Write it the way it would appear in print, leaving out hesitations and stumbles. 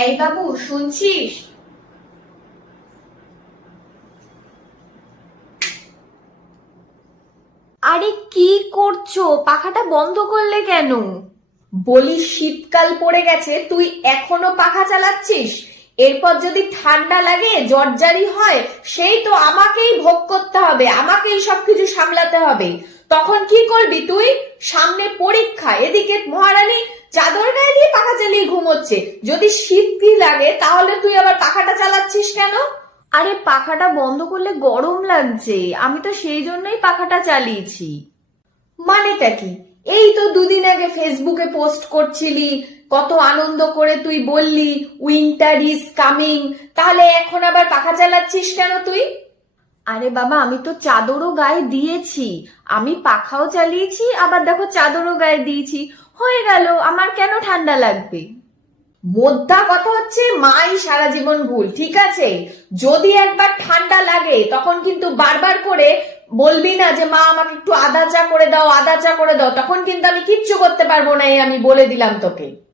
এই বাবু, শুনছিস? আরে কি করছো? পাখাটা বন্ধ করলে কেন? বলি, শীতকাল পড়ে গেছে, তুই এখনো পাখা চালাচ্ছিস? এরপর যদি ঠান্ডা লাগে, জ্বরজারি হয়, সেই তো আমাকেই ভোগ করতে হবে, আমাকেই সবকিছু সামলাতে হবে। তখন কি করবি তুই? সামনে পরীক্ষা, এদিকে মহারানী চাদর গায়ে দিয়ে পাখা চালিয়ে ঘুমোচ্ছে। যদি শীত কি লাগে, তাহলে তুই আবার পাখাটা চালাচ্ছিস কেন? আরে পাখাটা বন্ধ করলে গরম লাগছে, আমি তো সেই জন্যই পাখাটা চালিয়েছি। মানেটা কি? এই তো দুদিন আগে ফেসবুকে পোস্ট করছিলি, কত আনন্দ করে তুই বললি উইন্টার ইজ কামিং, তাহলে এখন আবার পাখা চালাচ্ছিস কেন তুই? আরে বাবা, আমি তো চাদরও গায়ে দিয়েছি, আমি পাখাও চালিয়েছি, আবার দেখো চাদরও গায়ে দিয়েছি, হয়ে গেল, আমার কেন ঠান্ডা লাগবে? মোদ্দা কথা হচ্ছে, মাই সারা জীবন ভুল, ঠিক আছে? যদি একবার ঠান্ডা লাগে, তখন কিন্তু বারবার করে বলবি না যে মা আমাকে একটু আদা চা করে দাও, আদা চা করে দাও, তখন কিন্তু আমি কিচ্ছু করতে পারবো না, এই আমি বলে দিলাম তোকে।